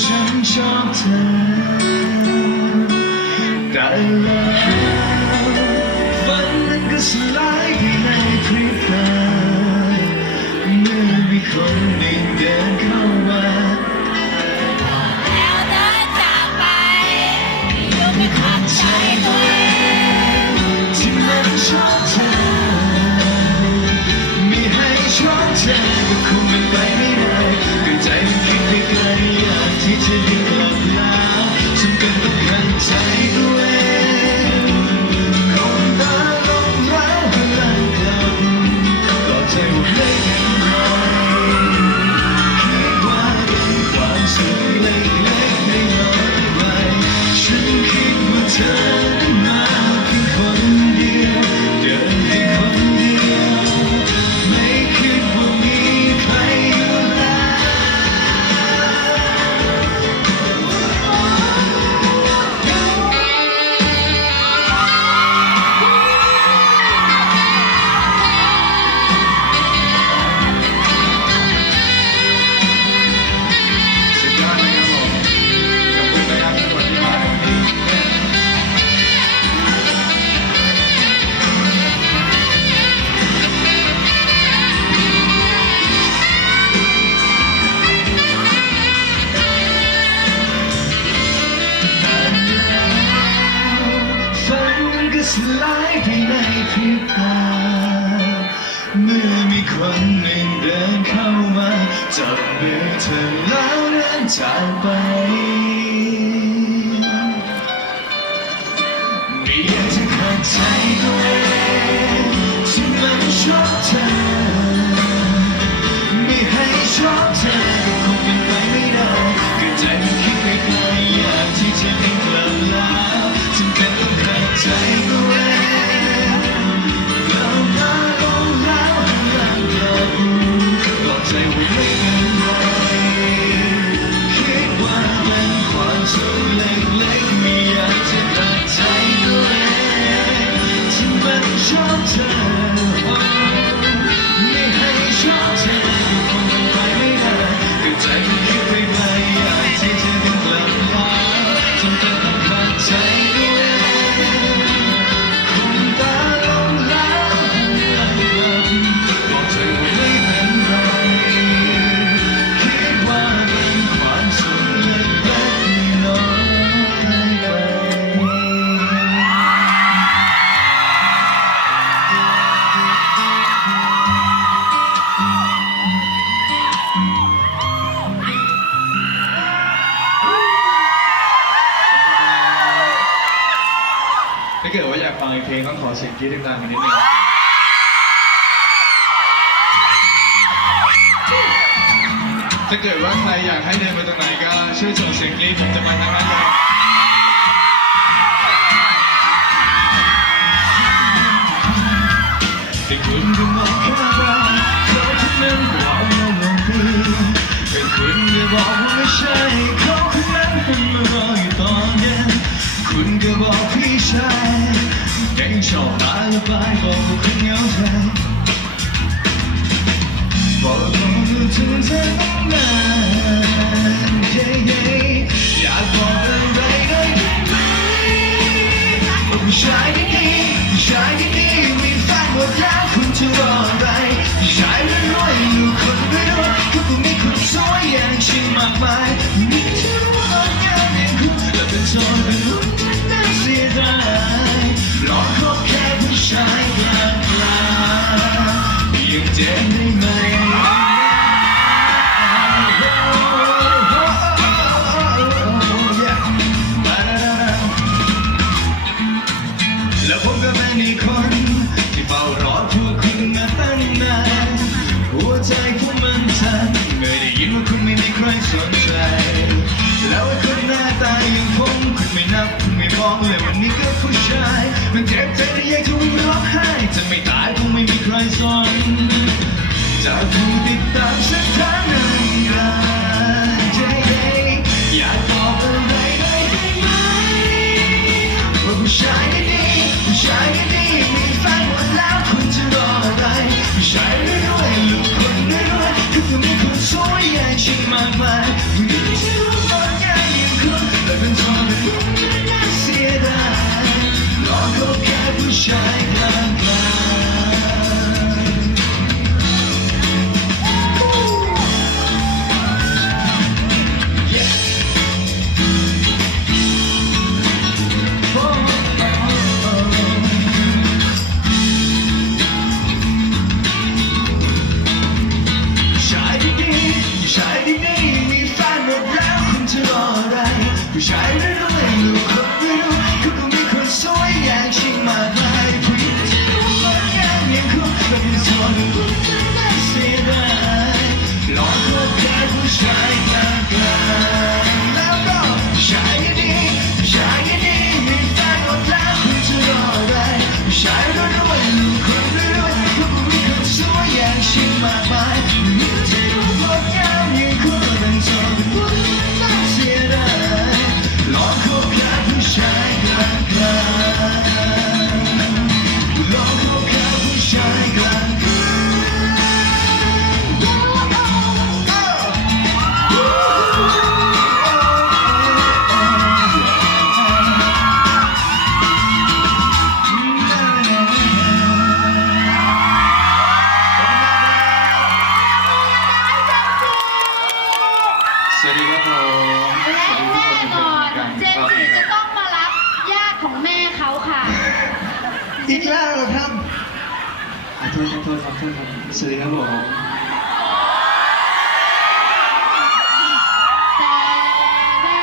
ฉันชอบเธอได้แล้วฝันนั้นก็สลายไปในพริบตาเมื่อมีคนหนึ่งเดินเข้ามาแล้วเดินจากไปอยู่ไม่ขัดใจตัวเองที่มันชอบ คนหนึ่งเดินเข้ามาจับมือเธอแล้วเดินจากไป ไม่อยากจะขาดใจตัวเองที่มันชอบเธอ ไม่ให้ชอบเธอ เพลงต้องขอเสียงกรี๊ดดังๆกันนิดนึงถ้าเกิดว่าใครอยากให้เดินไปตรงไหนก็ช่วยส่งเสียงกรี๊ดผมจะมาทางนั้นเลยแต่คุณก็มองแค่เราเขาคนนั้นบอกว่าลงดีแต่คุณก็บอกว่าไม่ใช่เขาคนนั้นเป็นมารออยู่ตอนเย็นคุณก็บอก ชอบมาระบายบอกว่าคุณเหงาใจบอกบอกว่าถึงเธอต้องนานเย้เย้อยากบอกอะไรได้ไหมผู้ชายที่ดีผู้ชายที่ดีมีแฟนหมดแล้วคุณจะรออะไรผู้ชายรวยๆอยู่คนรวยๆเขาก็มีคนสวยอย่างฉันมากมายมีที่รู้อ่อนโยนอย่างคุณและเป็นโซนเป็นรุ่ สวัสดีครับผมและแน่นอนเจมส์จิจะต้องมารับ อีกแล้วเหรอครับขอโทษขอโทษขอโทษครับสวัสดีครับผมแต่แต่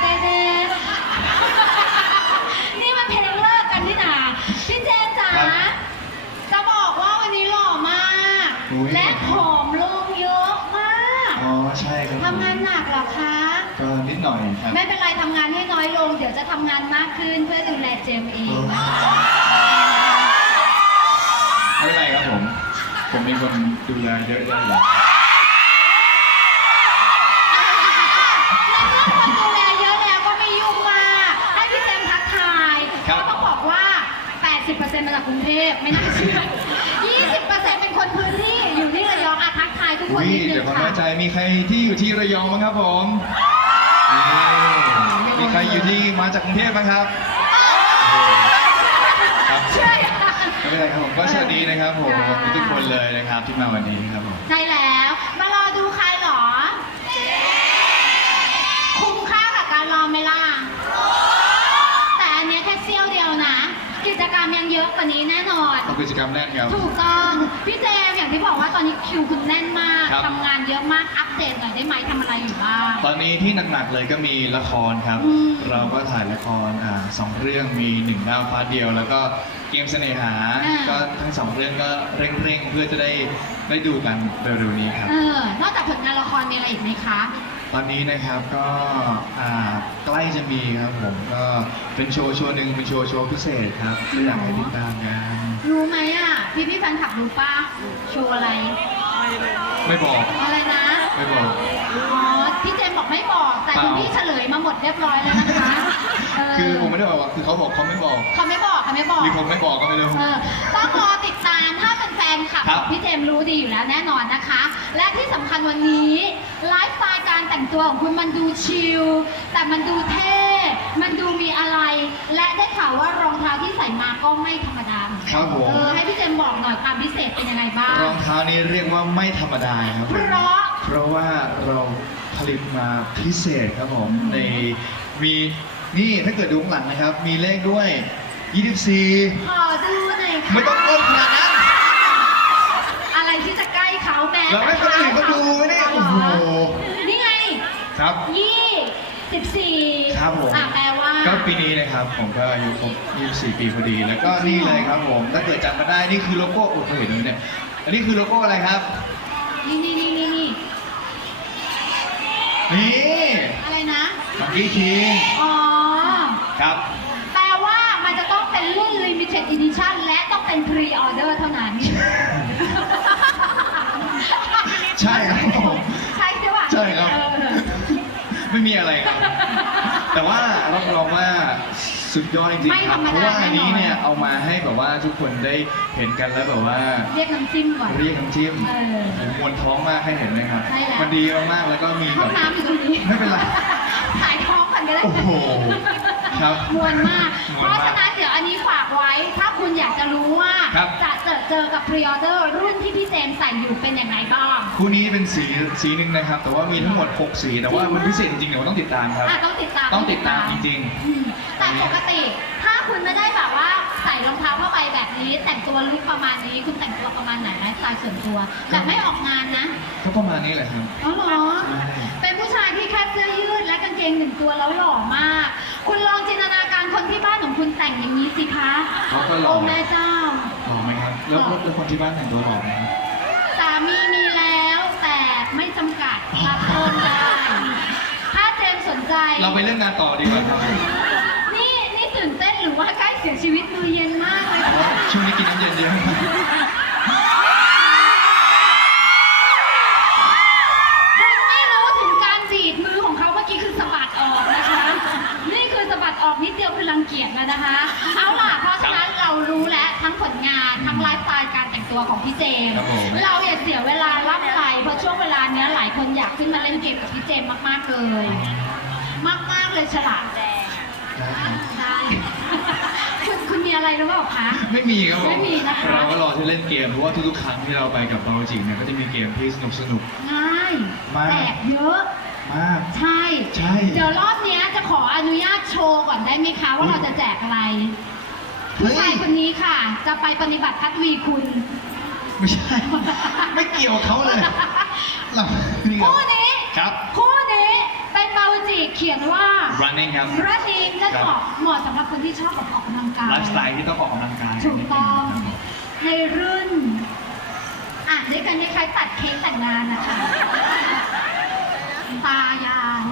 แต่แต่นี่มันเพลงเลิกกันนี่นาพี่เจนจ๋าจะบอกว่าวันนี้หล่อมาก และผอมลงเยอะมากอ๋อใช่ครับผมทำงานหนักเหรอคะ ก็นิดหน่อยครับ ไม่เป็นไรทำงานให้น้อยลง เดี๋ยวจะทำงานมากขึ้นเพื่อดูแลเจมส์เอง ไม่เป็นไรครับผม ผมเป็นคนดูแลเยอะแยะเลยคนดูแลเยอะแล้วก็ไม่ยุ่งมากให้พี่เจมส์ทักทายก็ต้องบอกว่า 80%มาจากกรุงเทพไม่น่าเชื่อ 20%เป็นคนพื้นที่อยู่ที่ระยองอะทักทายทุกคนอุ้ยนิดนึเดี๋ยวงผมค่ะ แน่ใจมีใครที่อยู่ที่ระยองบ้างครับผมนี่มีใครอยู่ที่มาจากกรุงเทพบ้างครับ ครับใช่ค่ะ ไม่เป็นไรครับผมก็สวัสดีนะครับผมทุกคนเลยนะครับที่มาวันนี้ครับผมใช่แล้ว มารอดูใครเหรอ คุ้มค่ากับการรอไหมล่ะแต่อันเนี้ยแค่เสี้ยวเดียวนะ กิจกรรมยังเยอะกว่านี้แน่นอนเอากิจกรรมแน่นครับ ถูกต้องพี่เจมส์อย่างที่บอกว่าตอนนี้คิวคุณแน่นมากครับ ทำงานเยอะมากอัปเดตหน่อยได้ไหมทำอะไรอยู่บ้าง ตอนนี้ที่หนักๆเลยก็มีละครครับ อืม เราก็ถ่ายละครอ่าสองเรื่องมีหนึ่งดาวฟ้าเดียว แล้วก็ เกมเสน่หา อ่า ก็ทั้งสองเรื่องก็เร่งๆ เพื่อจะได้ได้ดูกันเร็วๆนี้ครับ เออนอกจากผลงานละครมีอะไรอีกไหมคะ ตอนนี้นะครับก็อ่าใกล้จะมีครับผมก็เป็นโชว์โชว์หนึ่งเป็นโชว์โชว์พิเศษครับก็อยากให้ติดตามกัน รู้ไหมอะ พี่พี่ๆแฟนคลับรู้ป้าโชว์อะไร ไม่บอกอะไรนะ ไม่บอก อ๋อพี่เจมส์บอก ไม่บอกแต่คุณพี่เฉลยมาหมดเรียบร้อยแล้วนะคะเคือผมไม่ได้บอกว่าคือเขาบอกเขาไม่บอกเขาไม่บอกเขาไม่บอก หรือผมไม่บอกก็ไม่รู้ เออต้องรอติดตามถ้าเป็นแฟนคลับครับพี่เจมส์รู้ดีอยู่แล้วแน่นอนนะคะ และที่สำคัญวันนี้ไลฟ์สไตล์การแต่งตัวของคุณมันดูชิลแต่มันดูเท่ มันดูมีอะไร และได้ข่าวว่ารองเท้าที่ใส่มาก็ไม่ธรรมดาเหมือนกันครับผม เออให้พี่เจมส์บอกหน่อยความพิเศษเป็นยังไงบ้าง รองเท้านี้เรียกว่าไม่ธรรมดาครับ เพราะ เพราะว่าเราผ ลิตมาพิเศษครับผมในมีนี่ถ้าเกิดดูข้างหลังนะครับ มีเลขด้วย 24 ขอดูหน่อยค่ะไม่ต้องก้มขนาดนั้น อะไรที่จะใกล้เขาแม้เราให้คนอื่นเขาดูนี่อ๋อโอ้โห นี่ไงครับ ยี่สิบสี่ครับผม อะแปลว่า ก็ปีนี้นะครับ ผมก็อายุครบ24 ปีพอดี แล้วก็นี่เลยครับผม ถ้าเกิดจำมาได้นี่คือโลโก้โอ้โหเห็นไหมเนี่ย อันนี้คือโลโก้อะไรครับ นี่นี่นี่นี่นี่ นี่อะไรนะ มังกี้คิงอ๋อ ครับแปลว่ามันจะต้องเป็นรุ่น limited edition และต้องเป็น pre order เท่านั้น ใช่ครับผมใช่ใช่ป่ะใช่ครับ เออ ไม่มีอะไรครับ แต่ว่ารับรองว่า สุดยอดจริงไม่ๆคธรัรบรมเพดาราะว่าอันนี้แน่นอน เนี่ยเอามาให้แบบว่าทุกคนได้เห็นกันแล้วแบบว่า เรียกน้ำจิ้มก่อน เรียกน้ำจิ้มเออผมมวนท้องมากให้เห็นไหมครับ ใช่แล้ว มันดีมากๆแล้วก็มีห้แบองบ น้ำอยู่ตรงนี้ไม่เป็นไรถ่ายท้องกันก็ได้โอ้โหครับมวนมาก มเพวนมากราะฉะนั้นเดี๋ยวอันนี้ฝากไว้ ถ้าคุณอยากจะรู้ว่า ครับ จะเจอเจอกับ pre order รุ่นที่พี่เจมส์ใส่อยู่เป็นยังไงบ้าง คู่นี้เป็นสีสีหนึ่งนะครับ แต่ว่ามีทั้งหมด 6 สี แต่ว่ามันพิเศษจริงๆเดี๋ยวต้องติดตามครับ อะต้องติดตามต้องติดตามจริงอืม แต่ปกติ ถ้าคุณไม่ได้แบบว่าใส่รองเท้าผ้าใบแบบนี้ แต่งตัวลุคประมาณนี้ คุณแต่งตัวประมาณไหนไลฟ์สไตล์ส่วนตัว แบบไม่ออกงานนะๆก็ประมาณนี้แหละครับ อ๋อเหรอใช่เป็นผู้ชายที่แค่เสื้อยืดและกางเกงหนึ่งตัวแล้วหล่อมาก คุณลองจินตนาการคนที่บ้านของคุณแต่งอย่างนี้สิคะเขาก็หล่โอ้อแม่เจ้า หล่อไหมครับแล้วแล้วคนที่บ้านแต่งตัวหล่อไหมครับสามีมีแล้วแต่ไม่จำกัดรับเพิ่มได้ ถ้าเจมส์สนใจ เราไปเรื่องงานต่อดีกว่าครับ นี่นี่ตื่นเต้นหรือ ว่าใกล้เสียชีวิตมือเย็นมากเลยเพราะค่ะว่าช่วงนี้กินน้ำเย็นเยอะคุณไม่รู้ถึงการดีดมือของเขาเมื่อกี้คือสะบัดออกนะคะ นี่คือสะบัดออกนิดเดียวคือรังเกียจแล้วนะคะ เอาล่ะ เพราะฉะนั้นเรารู้แล้วทั้งผลงานทั้งไลฟ์สไตล์การแต่งตัวของพี่เจมส์ครับผม เราอย่าเสียเวลาล่ำไรเพราะช่วงเวลาเนี้ยหลายคนอยากขึ้นมาเล่นเกมกับพี่เจมส์มากๆเลย มากๆเลยฉลาดแดงใช่คุณคุณมี อะไรหรือเปล่าคะ ไม่มีครับผมไม่มีนะคะ เราก็รอที่เล่นเกมเพราะว่าทุกๆครั้งที่เราไปกับเบาจิงเนี่ยก็จะมีเกมที่สนุกสนุก ง่ายมากแจกเยอะๆมาก ใช่ ใช่ เดี๋ยวรอบเนี้ยจะขออนุญาตโชว์ก่อนได้ไหมคะ ว่าเราจะแจกอะไรเฮ้ผู้ยชายคนนี้ค่ะ จะไปปฏิบัติพัดวีคุณ ไม่ใช่ ไม่เกี่ยวกับเขาเลยเรานี่ครับคู่นี้ ครับ คู่นี้เป็น เบาจิเขียนว่า running ครับ running นั่นเหมาะเหมาะสำหรับคนที่ชอบแบบออกกำลังกาย ไลฟ์สไตล์ที่ต้องออกกำลังกายถูกต้องนิดนึครับผมในรุ่น อะด้วยกันคล้ายๆตัดเค้กแต่งงานนะคะ ตายาว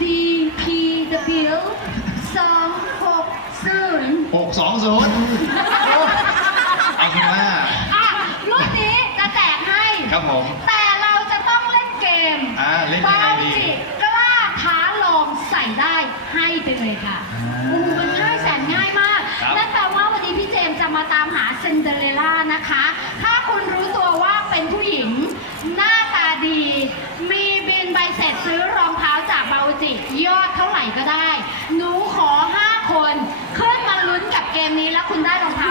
DPW สองหกศูนย์หกสองศูนย์เอาคือว่าอะรุ่นนี้จะแจกให้ ครับผม แต่เราจะต้องเล่นเกม อ่าเล่นยังไงดี บาจิกล้าท้าลองใส่ได้ให้ไป เลยค่ะอ่าโอ้โหมันง่ายแสนง่ายมาก ครับ นั่นแปลว่าวันนี้พี่เจมส์จะมาตามหาซินเดอเรลล่านะคะ ถ้าคุณรู้ตัวว่าเป็นผู้หญิง หน้าตาดี มีบินใบเสร็จซื้อรองเท้าจากเบาจิยอดเท่าไหร่ก็ได้ หนูขอ 5 คน ขึ้นมาลุ้นกับเกมนี้แล้วคุณได้รองเท้า